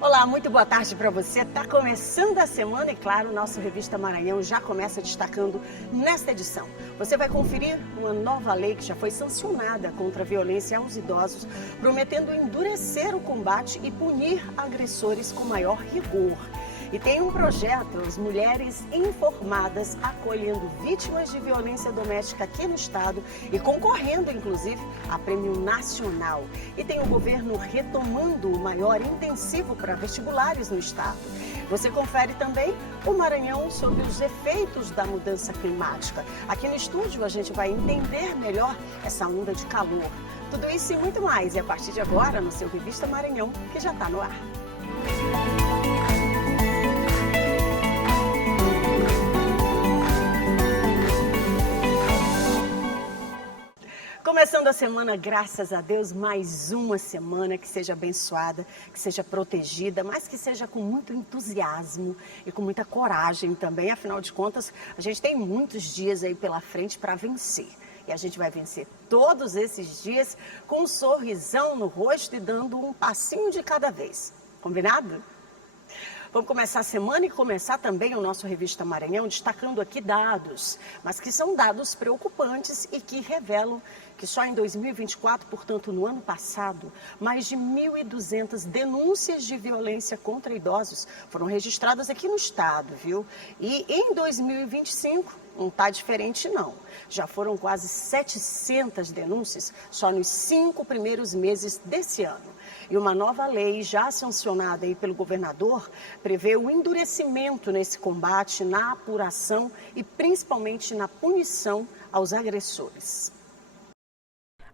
Olá, muito boa tarde para você. Está começando a semana e, claro, o nosso Revista Maranhão já começa destacando nesta edição. Você vai conferir uma nova lei que já foi sancionada contra a violência aos idosos, prometendo endurecer o combate e punir agressores com maior rigor. E tem um projeto, as Mulheres Informadas, acolhendo vítimas de violência doméstica aqui no estado e concorrendo, inclusive, a prêmio nacional. E tem o governo retomando o maior intensivo para vestibulares no estado. Você confere também o Maranhão sobre os efeitos da mudança climática. Aqui no estúdio a gente vai entender melhor essa onda de calor. Tudo isso e muito mais. E a partir de agora, no seu Revista Maranhão, que já está no ar. Começando a semana, graças a Deus, mais uma semana que seja abençoada, que seja protegida, mas que seja com muito entusiasmo e com muita coragem também. Afinal de contas, a gente tem muitos dias aí pela frente para vencer. E a gente vai vencer todos esses dias com um sorrisão no rosto e dando um passinho de cada vez. Combinado? Vamos começar a semana e começar também o nosso Revista Maranhão destacando aqui dados, mas que são dados preocupantes e que revelam que só em 2024, portanto no ano passado, mais de 1.200 denúncias de violência contra idosos foram registradas aqui no estado, viu? E em 2025, não está diferente não. Já foram quase 700 denúncias só nos 5 primeiros meses desse ano. E uma nova lei já sancionada aí pelo governador prevê o endurecimento nesse combate, na apuração e principalmente na punição aos agressores.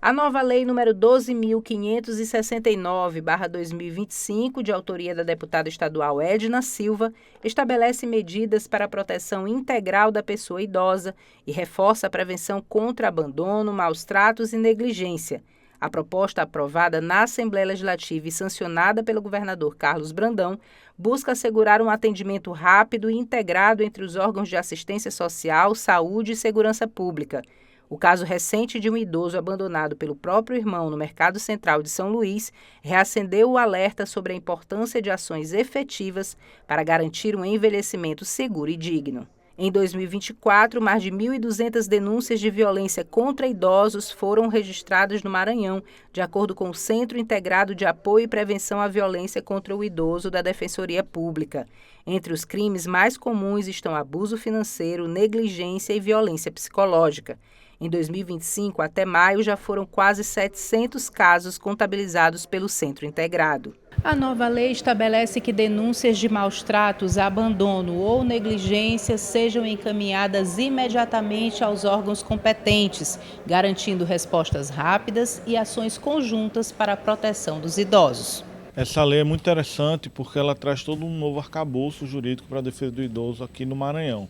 A nova lei número 12.569/2025, de autoria da deputada estadual Edna Silva, estabelece medidas para a proteção integral da pessoa idosa e reforça a prevenção contra abandono, maus tratos e negligência. A proposta aprovada na Assembleia Legislativa e sancionada pelo governador Carlos Brandão busca assegurar um atendimento rápido e integrado entre os órgãos de assistência social, saúde e segurança pública. O caso recente de um idoso abandonado pelo próprio irmão no Mercado Central de São Luís reacendeu o alerta sobre a importância de ações efetivas para garantir um envelhecimento seguro e digno. Em 2024, mais de 1.200 denúncias de violência contra idosos foram registradas no Maranhão, de acordo com o Centro Integrado de Apoio e Prevenção à Violência contra o Idoso da Defensoria Pública. Entre os crimes mais comuns estão abuso financeiro, negligência e violência psicológica. Em 2025, até maio, já foram quase 700 casos contabilizados pelo Centro Integrado. A nova lei estabelece que denúncias de maus tratos, abandono ou negligência sejam encaminhadas imediatamente aos órgãos competentes, garantindo respostas rápidas e ações conjuntas para a proteção dos idosos. Essa lei é muito interessante porque ela traz todo um novo arcabouço jurídico para a defesa do idoso aqui no Maranhão.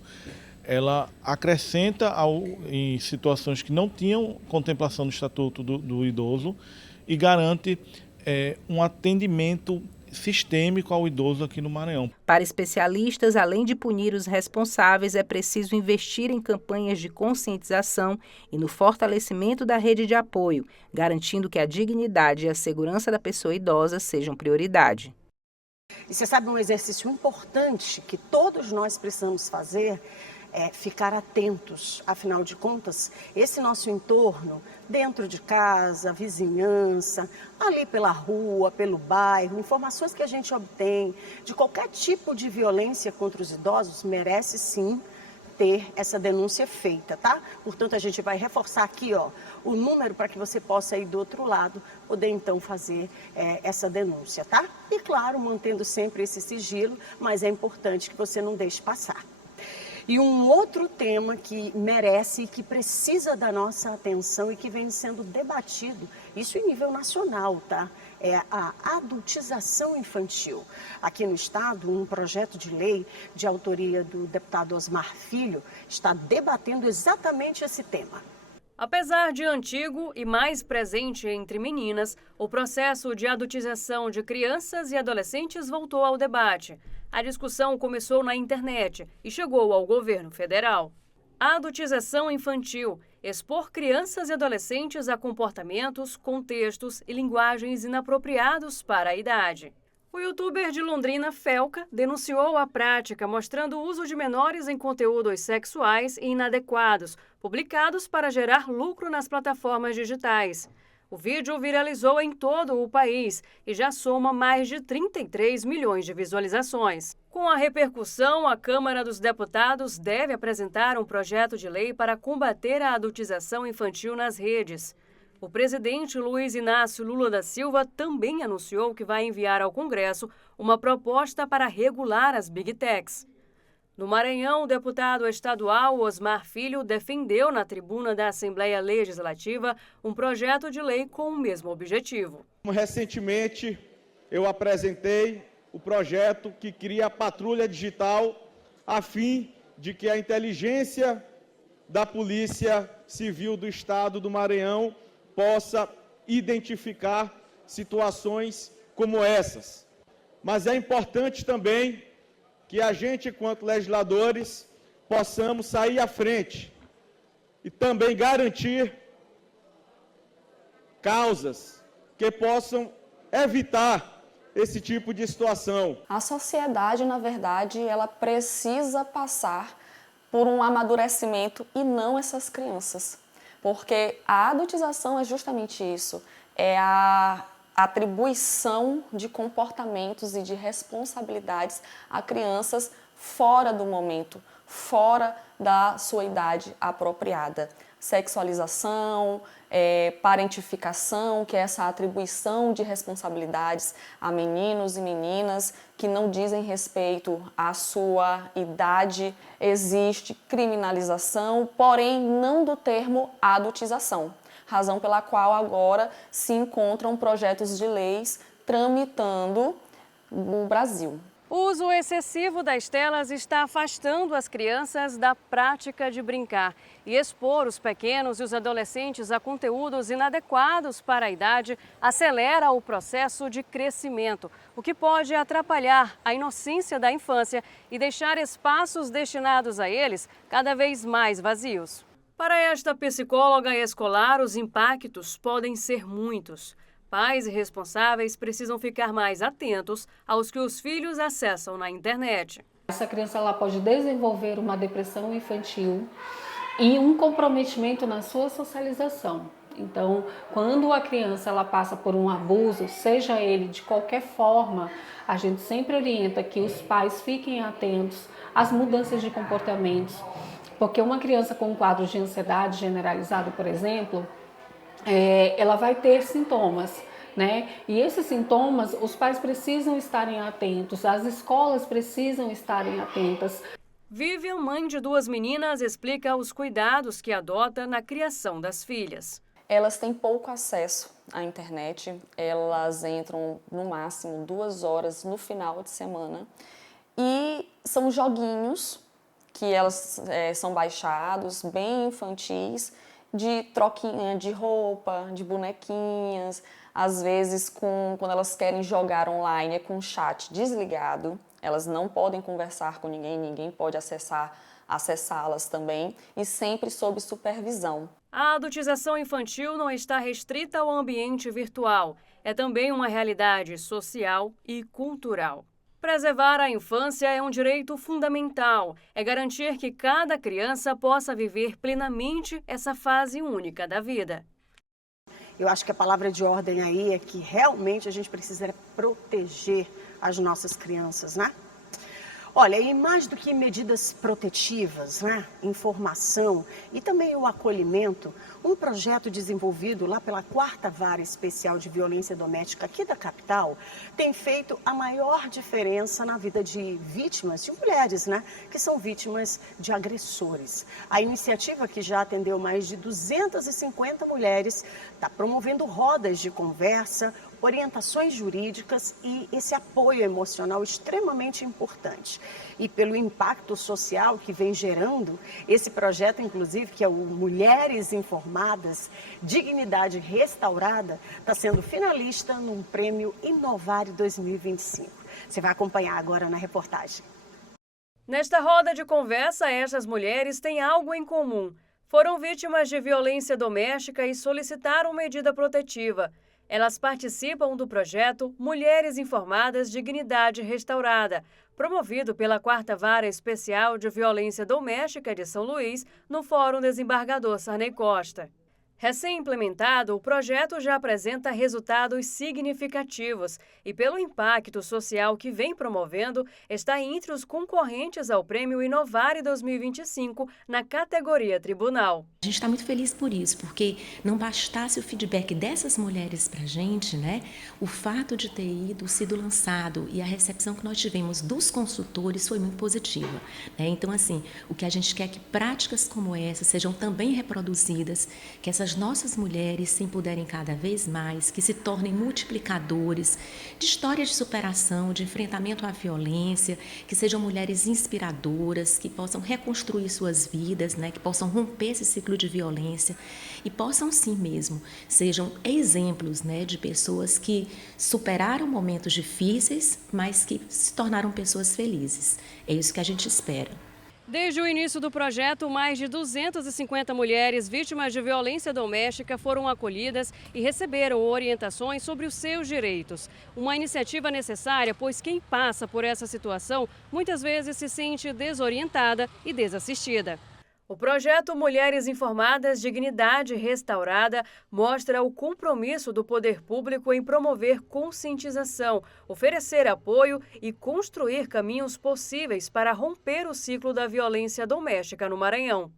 Ela acrescenta em situações que não tinham contemplação no Estatuto do Idoso e garante um atendimento sistêmico ao idoso aqui no Maranhão. Para especialistas, além de punir os responsáveis, é preciso investir em campanhas de conscientização e no fortalecimento da rede de apoio, garantindo que a dignidade e a segurança da pessoa idosa sejam prioridade. E você sabe um exercício importante que todos nós precisamos fazer? É ficar atentos, afinal de contas, esse nosso entorno, dentro de casa, vizinhança, ali pela rua, pelo bairro, informações que a gente obtém de qualquer tipo de violência contra os idosos merece sim ter essa denúncia feita, tá? Portanto, a gente vai reforçar aqui, o número para que você possa ir do outro lado, poder então fazer essa denúncia, tá? E claro, mantendo sempre esse sigilo, mas é importante que você não deixe passar. E um outro tema que merece e que precisa da nossa atenção e que vem sendo debatido, isso em nível nacional, tá? É a adultização infantil. Aqui no estado, um projeto de lei de autoria do deputado Osmar Filho está debatendo exatamente esse tema. Apesar de antigo e mais presente entre meninas, o processo de adultização de crianças e adolescentes voltou ao debate. A discussão começou na internet e chegou ao governo federal. A adultização infantil, expor crianças e adolescentes a comportamentos, contextos e linguagens inapropriados para a idade. O youtuber de Londrina, Felca, denunciou a prática mostrando o uso de menores em conteúdos sexuais e inadequados, publicados para gerar lucro nas plataformas digitais. O vídeo viralizou em todo o país e já soma mais de 33 milhões de visualizações. Com a repercussão, a Câmara dos Deputados deve apresentar um projeto de lei para combater a adultização infantil nas redes. O presidente Luiz Inácio Lula da Silva também anunciou que vai enviar ao Congresso uma proposta para regular as Big Techs. No Maranhão, o deputado estadual Osmar Filho defendeu na tribuna da Assembleia Legislativa um projeto de lei com o mesmo objetivo. Recentemente, eu apresentei o projeto que cria a patrulha digital a fim de que a inteligência da Polícia Civil do Estado do Maranhão possa identificar situações como essas. Mas é importante também que a gente, enquanto legisladores, possamos sair à frente e também garantir causas que possam evitar esse tipo de situação. A sociedade, na verdade, ela precisa passar por um amadurecimento e não essas crianças. Porque a adultização é justamente isso, é a atribuição de comportamentos e de responsabilidades a crianças fora do momento, fora da sua idade apropriada. Sexualização, parentificação, que é essa atribuição de responsabilidades a meninos e meninas que não dizem respeito à sua idade. Existe criminalização, porém não do termo adultização, razão pela qual agora se encontram projetos de leis tramitando no Brasil. O uso excessivo das telas está afastando as crianças da prática de brincar e expor os pequenos e os adolescentes a conteúdos inadequados para a idade acelera o processo de crescimento, o que pode atrapalhar a inocência da infância e deixar espaços destinados a eles cada vez mais vazios. Para esta psicóloga escolar, os impactos podem ser muitos. Pais e responsáveis precisam ficar mais atentos aos que os filhos acessam na internet. Essa criança ela pode desenvolver uma depressão infantil e um comprometimento na sua socialização. Então, quando a criança ela passa por um abuso, seja ele de qualquer forma, a gente sempre orienta que os pais fiquem atentos às mudanças de comportamentos, porque uma criança com um quadro de ansiedade generalizado, por exemplo, ela vai ter sintomas, né? E esses sintomas, os pais precisam estarem atentos, as escolas precisam estarem atentas. Vivian, mãe de 2 meninas, explica os cuidados que adota na criação das filhas. Elas têm pouco acesso à internet, elas entram no máximo 2 horas no final de semana e são joguinhos que elas são baixados, bem infantis, de troquinha de roupa, de bonequinhas, às vezes quando elas querem jogar online é com o chat desligado, elas não podem conversar com ninguém, ninguém pode acessá-las também e sempre sob supervisão. A adultização infantil não está restrita ao ambiente virtual, é também uma realidade social e cultural. Preservar a infância é um direito fundamental, é garantir que cada criança possa viver plenamente essa fase única da vida. Eu acho que a palavra de ordem aí é que realmente a gente precisa proteger as nossas crianças, né? Olha, e mais do que medidas protetivas, né, informação e também o acolhimento, um projeto desenvolvido lá pela 4ª Vara Especial de Violência Doméstica aqui da capital tem feito a maior diferença na vida de vítimas, de mulheres, né, que são vítimas de agressores. A iniciativa, que já atendeu mais de 250 mulheres, está promovendo rodas de conversa, orientações jurídicas e esse apoio emocional extremamente importante. E pelo impacto social que vem gerando, esse projeto, inclusive, que é o Mulheres Informadas, Dignidade Restaurada, está sendo finalista num prêmio Inovare 2025. Você vai acompanhar agora na reportagem. Nesta roda de conversa, essas mulheres têm algo em comum. Foram vítimas de violência doméstica e solicitaram medida protetiva. Elas participam do projeto Mulheres Informadas Dignidade Restaurada, promovido pela 4ª Vara Especial de Violência Doméstica de São Luís, no Fórum Desembargador Sarney Costa. Recém-implementado, o projeto já apresenta resultados significativos e, pelo impacto social que vem promovendo, está entre os concorrentes ao Prêmio Inovare 2025 na categoria Tribunal. A gente está muito feliz por isso, porque não bastasse o feedback dessas mulheres para a gente, né? O fato de ter sido lançado e a recepção que nós tivemos dos consultores foi muito positiva, né? Então, assim, o que a gente quer é que práticas como essa sejam também reproduzidas, que essas nossas mulheres se empoderem cada vez mais, que se tornem multiplicadores de histórias de superação, de enfrentamento à violência, que sejam mulheres inspiradoras, que possam reconstruir suas vidas, né? Que possam romper esse ciclo de violência e possam sim mesmo, sejam exemplos, né, de pessoas que superaram momentos difíceis, mas que se tornaram pessoas felizes. É isso que a gente espera. Desde o início do projeto, mais de 250 mulheres vítimas de violência doméstica foram acolhidas e receberam orientações sobre os seus direitos. Uma iniciativa necessária, pois quem passa por essa situação muitas vezes se sente desorientada e desassistida. O projeto Mulheres Informadas Dignidade Restaurada mostra o compromisso do poder público em promover conscientização, oferecer apoio e construir caminhos possíveis para romper o ciclo da violência doméstica no Maranhão.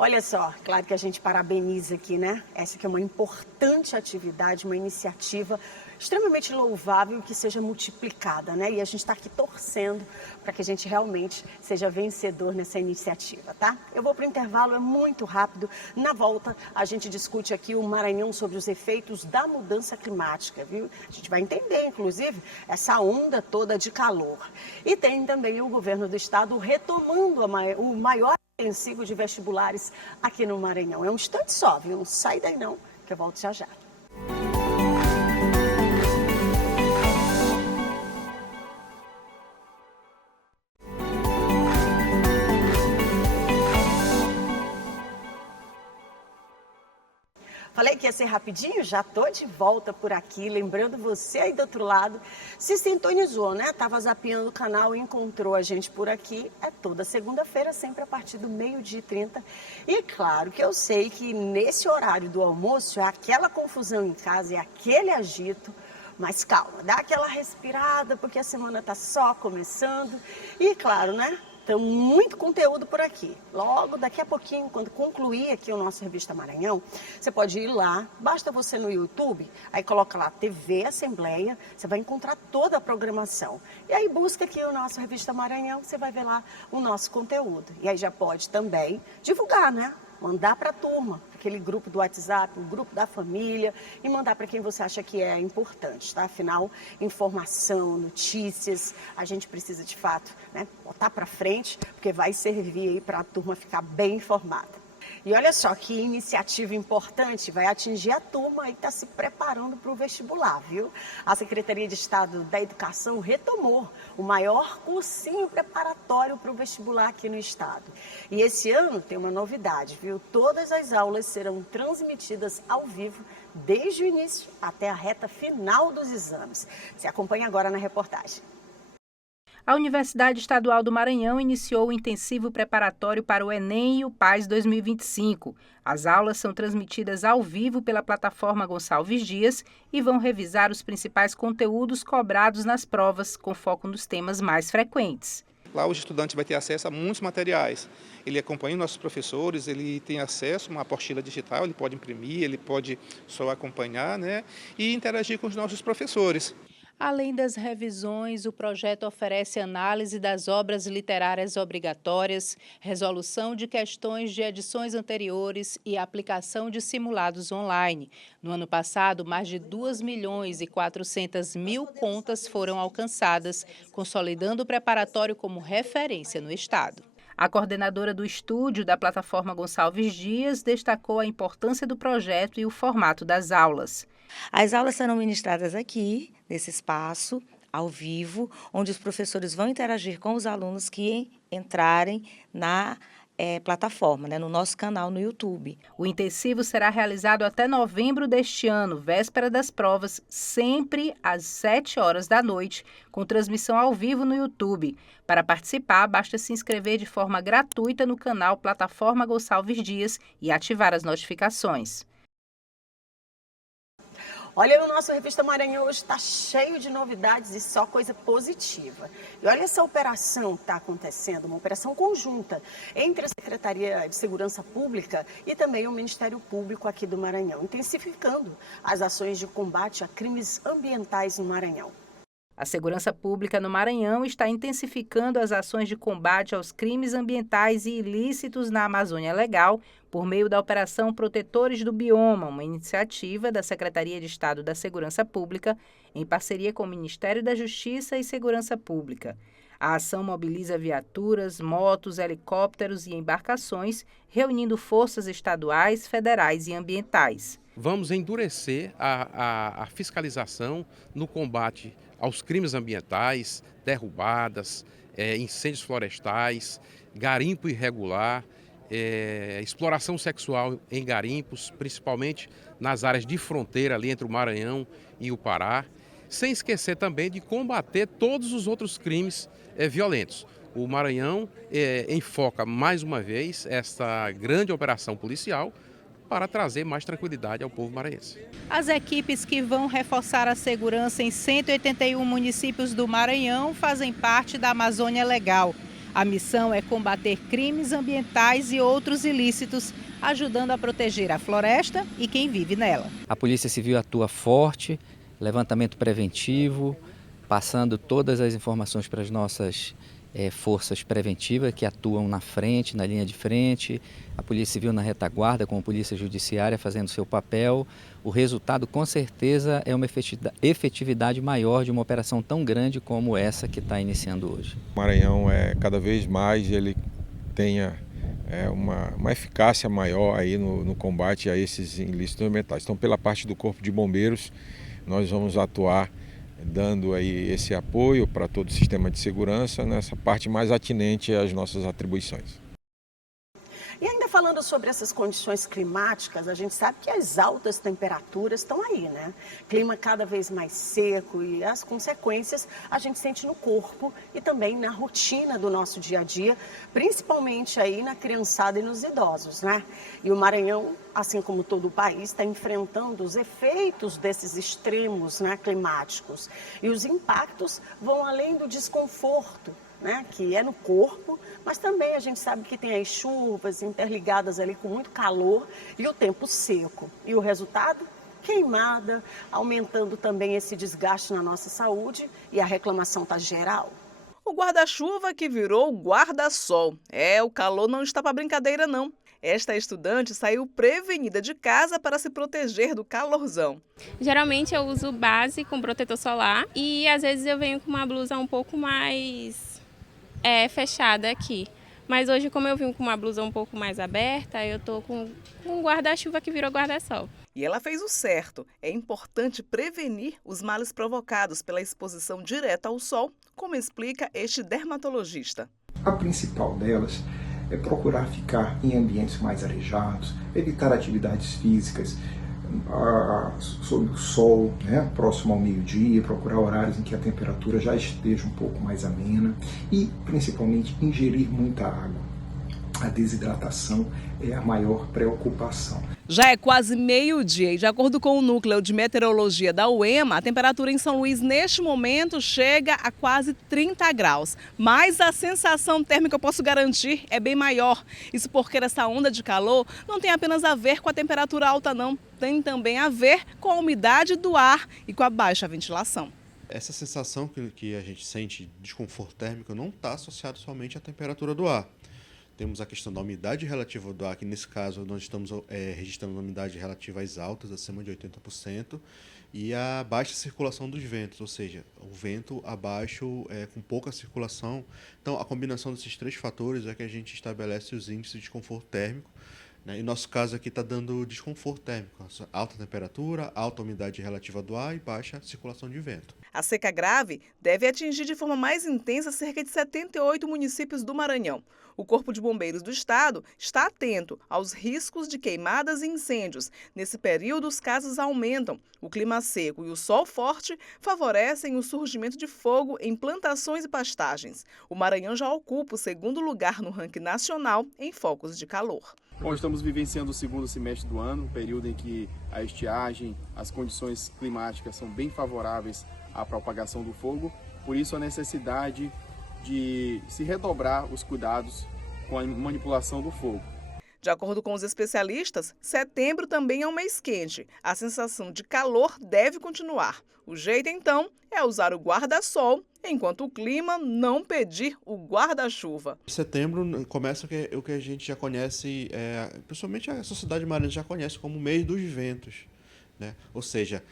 Olha só, claro que a gente parabeniza aqui, né? Essa que é uma importante atividade, uma iniciativa extremamente louvável que seja multiplicada, né? E a gente está aqui torcendo para que a gente realmente seja vencedor nessa iniciativa, tá? Eu vou para o intervalo, é muito rápido. Na volta, a gente discute aqui o Maranhão sobre os efeitos da mudança climática, viu? A gente vai entender, inclusive, essa onda toda de calor. E tem também o governo do estado retomando o maior intensivo de vestibulares aqui no Maranhão. É um instante só, viu? Não sai daí não, que eu volto já já. Falei que ia ser rapidinho, já tô de volta por aqui, lembrando você aí do outro lado, se sintonizou, né? Tava zapeando o canal e encontrou a gente por aqui, é toda segunda-feira, sempre a partir do 12h30. E claro que eu sei que nesse horário do almoço é aquela confusão em casa, é aquele agito, mas calma, dá aquela respirada, porque a semana tá só começando e claro, né? Então, muito conteúdo por aqui. Logo, daqui a pouquinho, quando concluir aqui o nosso Revista Maranhão, você pode ir lá, basta você no YouTube, aí coloca lá TV Assembleia, você vai encontrar toda a programação. E aí busca aqui o nosso Revista Maranhão, você vai ver lá o nosso conteúdo. E aí já pode também divulgar, né? Mandar para a turma, aquele grupo do WhatsApp, o grupo da família, e mandar para quem você acha que é importante, tá? Afinal, informação, notícias, a gente precisa de fato, né, botar para frente, porque vai servir aí para a turma ficar bem informada. E olha só que iniciativa importante, vai atingir a turma aí que está se preparando para o vestibular, viu? A Secretaria de Estado da Educação retomou o maior cursinho preparatório para o vestibular aqui no estado. E esse ano tem uma novidade, viu? Todas as aulas serão transmitidas ao vivo, desde o início até a reta final dos exames. Você acompanha agora na reportagem. A Universidade Estadual do Maranhão iniciou o intensivo preparatório para o Enem e o PAS 2025. As aulas são transmitidas ao vivo pela plataforma Gonçalves Dias e vão revisar os principais conteúdos cobrados nas provas, com foco nos temas mais frequentes. Lá o estudante vai ter acesso a muitos materiais. Ele acompanha nossos professores, ele tem acesso a uma apostila digital, ele pode imprimir, ele pode só acompanhar, né, e interagir com os nossos professores. Além das revisões, o projeto oferece análise das obras literárias obrigatórias, resolução de questões de edições anteriores e aplicação de simulados online. No ano passado, mais de 2.400.000 contas foram alcançadas, consolidando o preparatório como referência no estado. A coordenadora do estúdio da plataforma Gonçalves Dias destacou a importância do projeto e o formato das aulas. As aulas serão ministradas aqui, nesse espaço, ao vivo, onde os professores vão interagir com os alunos que entrarem na plataforma, né, no nosso canal no YouTube. O intensivo será realizado até novembro deste ano, véspera das provas, sempre às 7 horas da noite, com transmissão ao vivo no YouTube. Para participar, basta se inscrever de forma gratuita no canal Plataforma Gonçalves Dias e ativar as notificações. Olha, o nosso Revista Maranhão hoje está cheio de novidades e só coisa positiva. E olha essa operação que está acontecendo, uma operação conjunta entre a Secretaria de Segurança Pública e também o Ministério Público aqui do Maranhão, intensificando as ações de combate a crimes ambientais no Maranhão. A Segurança Pública no Maranhão está intensificando as ações de combate aos crimes ambientais e ilícitos na Amazônia Legal por meio da Operação Protetores do Bioma, uma iniciativa da Secretaria de Estado da Segurança Pública em parceria com o Ministério da Justiça e Segurança Pública. A ação mobiliza viaturas, motos, helicópteros e embarcações, reunindo forças estaduais, federais e ambientais. Vamos endurecer a fiscalização no combate aos crimes ambientais, derrubadas, incêndios florestais, garimpo irregular, exploração sexual em garimpos, principalmente nas áreas de fronteira ali entre o Maranhão e o Pará, sem esquecer também de combater todos os outros crimes violentos. O Maranhão enfoca mais uma vez esta grande operação policial para trazer mais tranquilidade ao povo maranhense. As equipes que vão reforçar a segurança em 181 municípios do Maranhão fazem parte da Amazônia Legal. A missão é combater crimes ambientais e outros ilícitos, ajudando a proteger a floresta e quem vive nela. A Polícia Civil atua forte, levantamento preventivo, passando todas as informações para as nossas forças preventivas que atuam na frente, na linha de frente, a Polícia Civil na retaguarda com a Polícia Judiciária fazendo seu papel. O resultado, com certeza, é uma efetividade maior de uma operação tão grande como essa que está iniciando hoje. O Maranhão, cada vez mais, ele tenha uma eficácia maior aí no combate a esses ilícitos ambientais. Então, pela parte do Corpo de Bombeiros, nós vamos atuar dando aí esse apoio para todo o sistema de segurança nessa parte mais atinente às nossas atribuições. E ainda falando sobre essas condições climáticas, a gente sabe que as altas temperaturas estão aí, né? Clima cada vez mais seco e as consequências a gente sente no corpo e também na rotina do nosso dia a dia, principalmente aí na criançada e nos idosos, né? E o Maranhão, assim como todo o país, está enfrentando os efeitos desses extremos, né, climáticos. E os impactos vão além do desconforto, né, que é no corpo, mas também a gente sabe que tem as chuvas interligadas ali com muito calor e o tempo seco. E o resultado? Queimada, aumentando também esse desgaste na nossa saúde e a reclamação está geral. O guarda-chuva que virou guarda-sol. O calor não está para brincadeira não. Esta estudante saiu prevenida de casa para se proteger do calorzão. Geralmente eu uso base com protetor solar e às vezes eu venho com uma blusa um pouco mais fechada aqui. Mas hoje, como eu vim com uma blusa um pouco mais aberta, eu tô com um guarda-chuva que virou guarda-sol. E ela fez o certo. É importante prevenir os males provocados pela exposição direta ao sol, como explica este dermatologista. A principal delas é procurar ficar em ambientes mais arejados, evitar atividades físicas sob o sol, né, próximo ao meio-dia, procurar horários em que a temperatura já esteja um pouco mais amena e, principalmente, ingerir muita água. A desidratação é a maior preocupação. Já é quase meio-dia e, de acordo com o Núcleo de Meteorologia da UEMA, a temperatura em São Luís, neste momento, chega a quase 30 graus. Mas a sensação térmica, eu posso garantir, é bem maior. Isso porque essa onda de calor não tem apenas a ver com a temperatura alta, não. Tem também a ver com a umidade do ar e com a baixa ventilação. Essa sensação que a gente sente de desconforto térmico não está associada somente à temperatura do ar. Temos a questão da umidade relativa do ar, que nesse caso nós estamos registrando uma umidade relativa às altas, acima de 80%, e a baixa circulação dos ventos, ou seja, o vento abaixo com pouca circulação. Então, a combinação desses três fatores é que a gente estabelece os índices de desconforto térmico. Em nosso caso aqui está dando desconforto térmico, alta temperatura, alta umidade relativa do ar e baixa circulação de vento. A seca grave deve atingir de forma mais intensa cerca de 78 municípios do Maranhão. O Corpo de Bombeiros do Estado está atento aos riscos de queimadas e incêndios. Nesse período, os casos aumentam. O clima seco e o sol forte favorecem o surgimento de fogo em plantações e pastagens. O Maranhão já ocupa o segundo lugar no ranking nacional em focos de calor. Bom, estamos vivenciando o segundo semestre do ano, um período em que a estiagem, as condições climáticas são bem favoráveis à propagação do fogo, por isso a necessidade de se redobrar os cuidados com a manipulação do fogo. De acordo com os especialistas, setembro também é um mês quente. A sensação de calor deve continuar. O jeito, então, é usar o guarda-sol, enquanto o clima não pedir o guarda-chuva. Em setembro começa o que a gente já conhece, principalmente a sociedade maranhense já conhece como o mês dos ventos, né? Ou seja,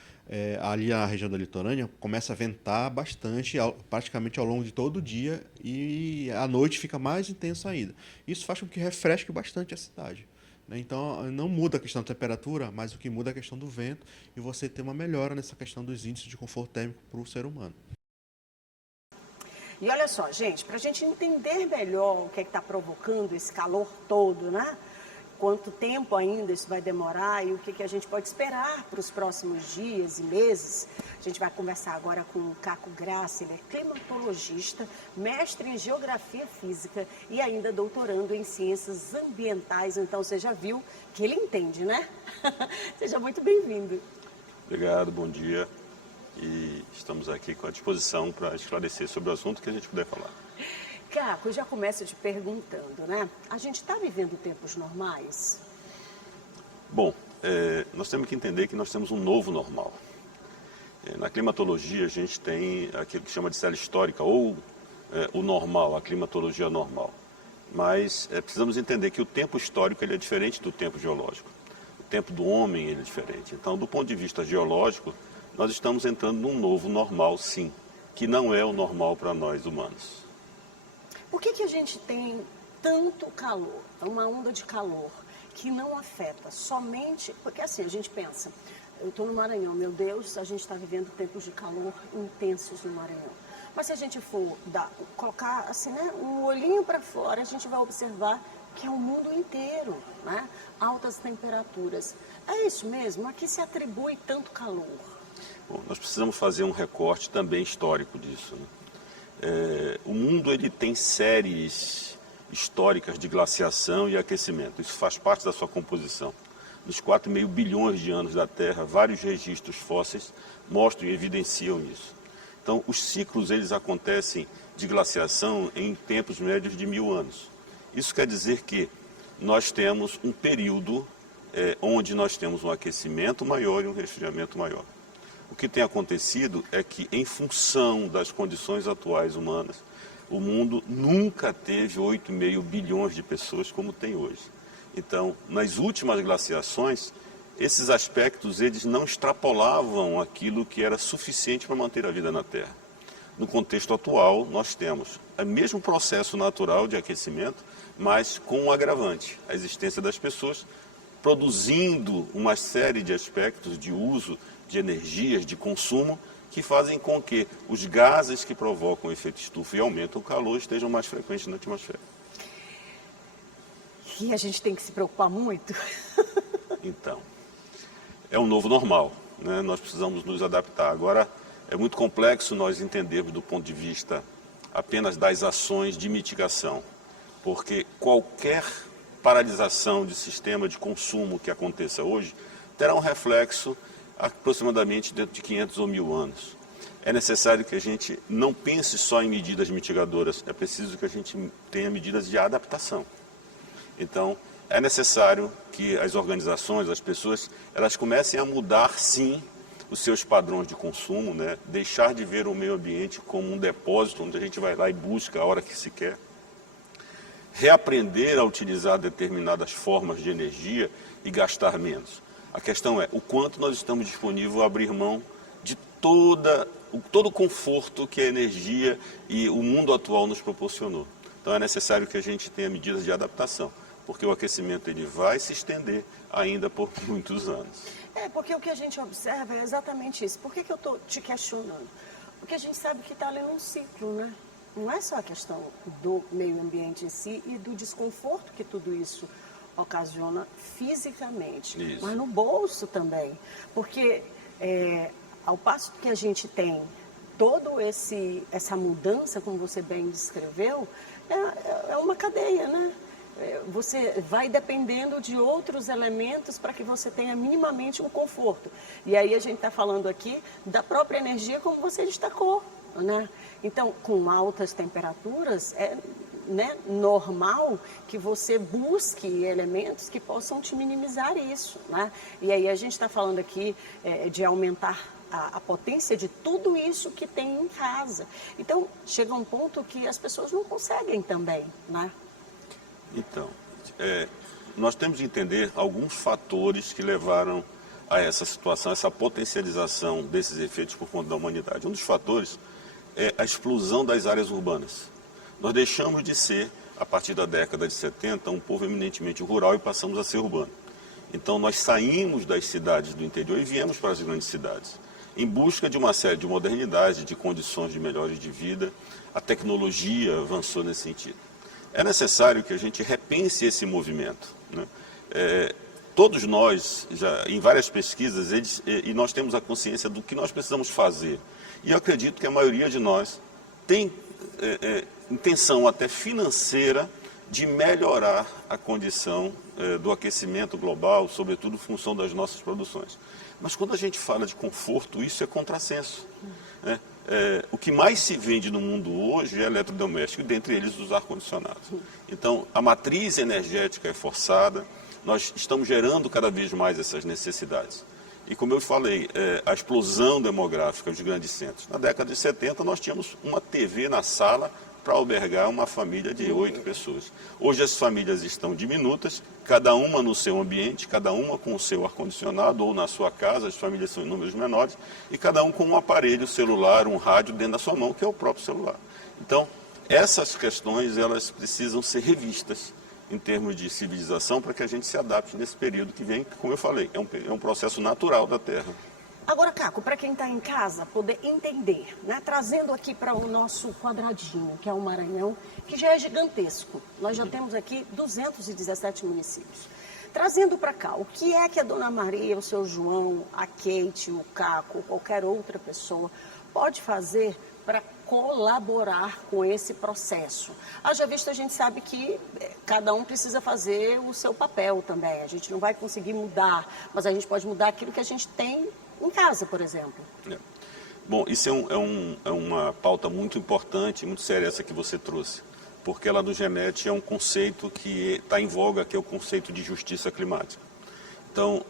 ali na região da litorânea começa a ventar bastante, praticamente ao longo de todo o dia, e à noite fica mais intenso ainda. Isso faz com que refresque bastante a cidade, né? Então não muda a questão da temperatura, mas o que muda é a questão do vento, e você tem uma melhora nessa questão dos índices de conforto térmico para o ser humano. E olha só, gente, para a gente entender melhor o que é que está provocando esse calor todo, né? Quanto tempo ainda isso vai demorar e o que a gente pode esperar para os próximos dias e meses. A gente vai conversar agora com o Caco Graça, ele é climatologista, mestre em geografia física e ainda doutorando em ciências ambientais. Então você já viu que ele entende, né? Seja muito bem-vindo. Obrigado, bom dia. E estamos aqui com a disposição para esclarecer sobre o assunto que a gente puder falar. Caco, eu já começo te perguntando, né? A gente está vivendo tempos normais? Bom, nós temos que entender que nós temos um novo normal. Na climatologia, a gente tem aquilo que chama de série histórica, ou o normal, a climatologia normal. Mas precisamos entender que o tempo histórico ele é diferente do tempo geológico. O tempo do homem ele é diferente. Então, do ponto de vista geológico, nós estamos entrando num novo normal, sim, que não é o normal para nós humanos. Por que a gente tem tanto calor, uma onda de calor, que não afeta somente... Porque assim, a gente pensa, eu estou no Maranhão, meu Deus, a gente está vivendo tempos de calor intensos no Maranhão. Mas se a gente for colocar assim, né, um olhinho para fora, a gente vai observar que é o mundo inteiro, né? Altas temperaturas. É isso mesmo? A que se atribui tanto calor? Bom, nós precisamos fazer um recorte também histórico disso, né? O mundo ele tem séries históricas de glaciação e aquecimento. Isso faz parte da sua composição. Nos 4,5 bilhões de anos da Terra, vários registros fósseis mostram e evidenciam isso. Então, os ciclos eles acontecem de glaciação em tempos médios de 1000 anos. Isso quer dizer que nós temos um período onde nós temos um aquecimento maior e um resfriamento maior. O que tem acontecido é que, em função das condições atuais humanas, o mundo nunca teve 8,5 bilhões de pessoas como tem hoje. Então, nas últimas glaciações, esses aspectos eles não extrapolavam aquilo que era suficiente para manter a vida na Terra. No contexto atual, nós temos o mesmo processo natural de aquecimento, mas com um agravante, a existência das pessoas produzindo uma série de aspectos de uso de energias, de consumo, que fazem com que os gases que provocam o efeito estufa e aumentam o calor estejam mais frequentes na atmosfera. E a gente tem que se preocupar muito? Então, é um novo normal, né? Nós precisamos nos adaptar. Agora, é muito complexo nós entendermos do ponto de vista apenas das ações de mitigação, porque qualquer paralisação de sistema de consumo que aconteça hoje terá um reflexo aproximadamente dentro de 500 ou 1000 anos. É necessário que a gente não pense só em medidas mitigadoras, é preciso que a gente tenha medidas de adaptação. Então, é necessário que as organizações, as pessoas, elas comecem a mudar, sim, os seus padrões de consumo, né? Deixar de ver o meio ambiente como um depósito onde a gente vai lá e busca a hora que se quer. Reaprender a utilizar determinadas formas de energia e gastar menos. A questão é o quanto nós estamos disponíveis a abrir mão de todo o conforto que a energia e o mundo atual nos proporcionou. Então é necessário que a gente tenha medidas de adaptação, porque o aquecimento ele vai se estender ainda por muitos anos. Porque o que a gente observa é exatamente isso. Por que eu estou te questionando? porque a gente sabe que está ali num ciclo, né? Não é só a questão do meio ambiente em si e do desconforto que tudo isso ocasiona fisicamente, mas no bolso também, porque ao passo que a gente tem todo essa mudança, como você bem descreveu, é uma cadeia, né? Você vai dependendo de outros elementos para que você tenha minimamente um conforto. E aí a gente está falando aqui da própria energia, como você destacou, né? Então, com altas temperaturas, né, normal que você busque elementos que possam te minimizar isso, né? E aí a gente está falando aqui de aumentar a potência de tudo isso que tem em casa. Então, chega um ponto que as pessoas não conseguem também, né? Então, nós temos de entender alguns fatores que levaram a essa situação, essa potencialização desses efeitos por conta da humanidade. Um dos fatores é a explosão das áreas urbanas. Nós deixamos de ser, a partir da década de 70, um povo eminentemente rural e passamos a ser urbano. Então, nós saímos das cidades do interior e viemos para as grandes cidades, em busca de uma série de modernidade, de condições de melhores de vida. A tecnologia avançou nesse sentido. É necessário que a gente repense esse movimento, né? Todos nós, já em várias pesquisas, e nós temos a consciência do que nós precisamos fazer. E eu acredito que a maioria de nós tem intenção até financeira de melhorar a condição do aquecimento global, sobretudo em função das nossas produções. Mas quando a gente fala de conforto, isso é contrassenso, né? O que mais se vende no mundo hoje é eletrodoméstico, dentre eles os ar-condicionados. Então, a matriz energética é forçada, nós estamos gerando cada vez mais essas necessidades. E como eu falei, a explosão demográfica dos grandes centros. Na década de 70, nós tínhamos uma TV na sala para albergar uma família de 8 pessoas. Hoje as famílias estão diminutas, cada uma no seu ambiente, cada uma com o seu ar-condicionado ou na sua casa, as famílias são em números menores, e cada um com um aparelho celular, um rádio dentro da sua mão, que é o próprio celular. Então, essas questões, elas precisam ser revistas em termos de civilização para que a gente se adapte nesse período que vem, que, como eu falei, é um processo natural da Terra. Agora, Caco, para quem está em casa poder entender, né, trazendo aqui para o nosso quadradinho, que é o Maranhão, que já é gigantesco. Nós já temos aqui 217 municípios. Trazendo para cá, o que é que a Dona Maria, o seu João, a Kate, o Caco, qualquer outra pessoa pode fazer para colaborar com esse processo? Haja visto, a gente sabe que cada um precisa fazer o seu papel também. A gente não vai conseguir mudar, mas a gente pode mudar aquilo que a gente tem em casa, por exemplo. Bom, isso é uma pauta muito importante, muito séria essa que você trouxe, porque ela nos remete a um conceito que está em voga, que é o conceito de justiça climática. Então,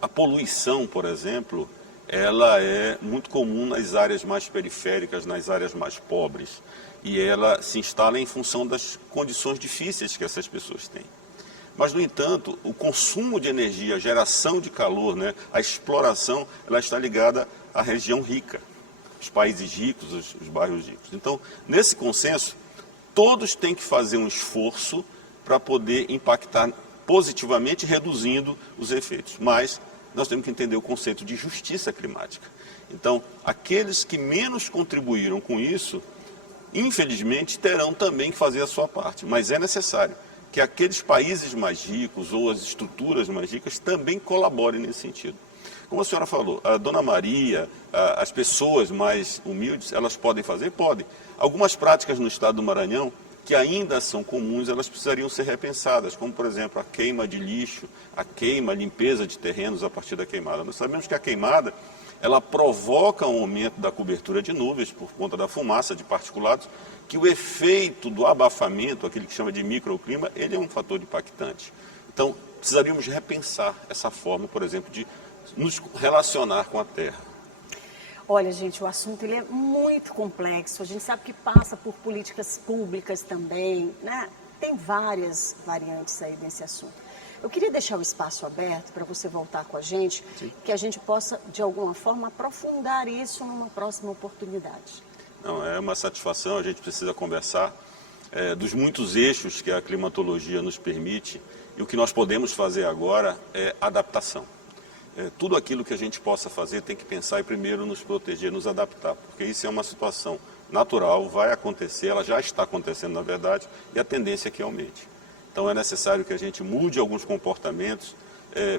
a poluição, por exemplo, ela é muito comum nas áreas mais periféricas, nas áreas mais pobres, e ela se instala em função das condições difíceis que essas pessoas têm. Mas, no entanto, o consumo de energia, a geração de calor, né, a exploração, ela está ligada à região rica, os países ricos, os bairros ricos. Então, nesse consenso, todos têm que fazer um esforço para poder impactar positivamente, reduzindo os efeitos. Mas nós temos que entender o conceito de justiça climática. Então, aqueles que menos contribuíram com isso, infelizmente, terão também que fazer a sua parte. Mas é necessário que aqueles países mais ricos ou as estruturas mais ricas também colaborem nesse sentido. Como a senhora falou, a Dona Maria, as pessoas mais humildes, elas podem fazer? Podem. Algumas práticas no estado do Maranhão, que ainda são comuns, elas precisariam ser repensadas, como, por exemplo, a queima de lixo, a limpeza de terrenos a partir da queimada. Nós sabemos que a queimada, ela provoca um aumento da cobertura de nuvens por conta da fumaça de particulados, que o efeito do abafamento, aquele que chama de microclima, ele é um fator impactante. Então, precisaríamos repensar essa forma, por exemplo, de nos relacionar com a Terra. Olha, gente, o assunto ele é muito complexo. A gente sabe que passa por políticas públicas também, né? Tem várias variantes aí nesse assunto. Eu queria deixar o espaço aberto para você voltar com a gente, que a gente possa, de alguma forma, aprofundar isso numa próxima oportunidade. Não, é uma satisfação, a gente precisa conversar dos muitos eixos que a climatologia nos permite, e o que nós podemos fazer agora é adaptação. tudo aquilo que a gente possa fazer tem que pensar e primeiro nos proteger, nos adaptar, porque isso é uma situação natural, vai acontecer, ela já está acontecendo na verdade, e a tendência é que aumente. Então é necessário que a gente mude alguns comportamentos,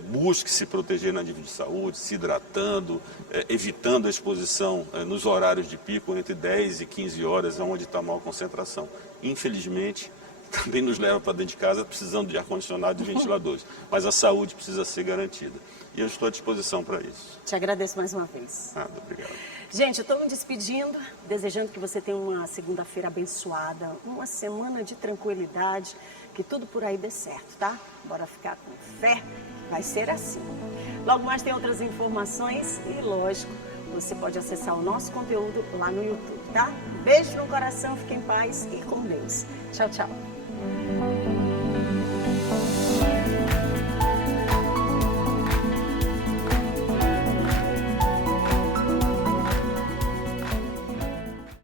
busque se proteger na nível de saúde, se hidratando, evitando a exposição nos horários de pico, entre 10 e 15 horas, onde está a maior concentração. Infelizmente, também nos leva para dentro de casa precisando de ar-condicionado e de ventiladores. Mas a saúde precisa ser garantida. E eu estou à disposição para isso. Te agradeço mais uma vez. Nada, obrigado. Gente, eu estou me despedindo, desejando que você tenha uma segunda-feira abençoada, uma semana de tranquilidade, que tudo por aí dê certo, tá? Bora ficar com fé, vai ser assim. Logo mais tem outras informações e, lógico, você pode acessar o nosso conteúdo lá no YouTube, tá? Beijo no coração, fique em paz e com Deus. Tchau, tchau.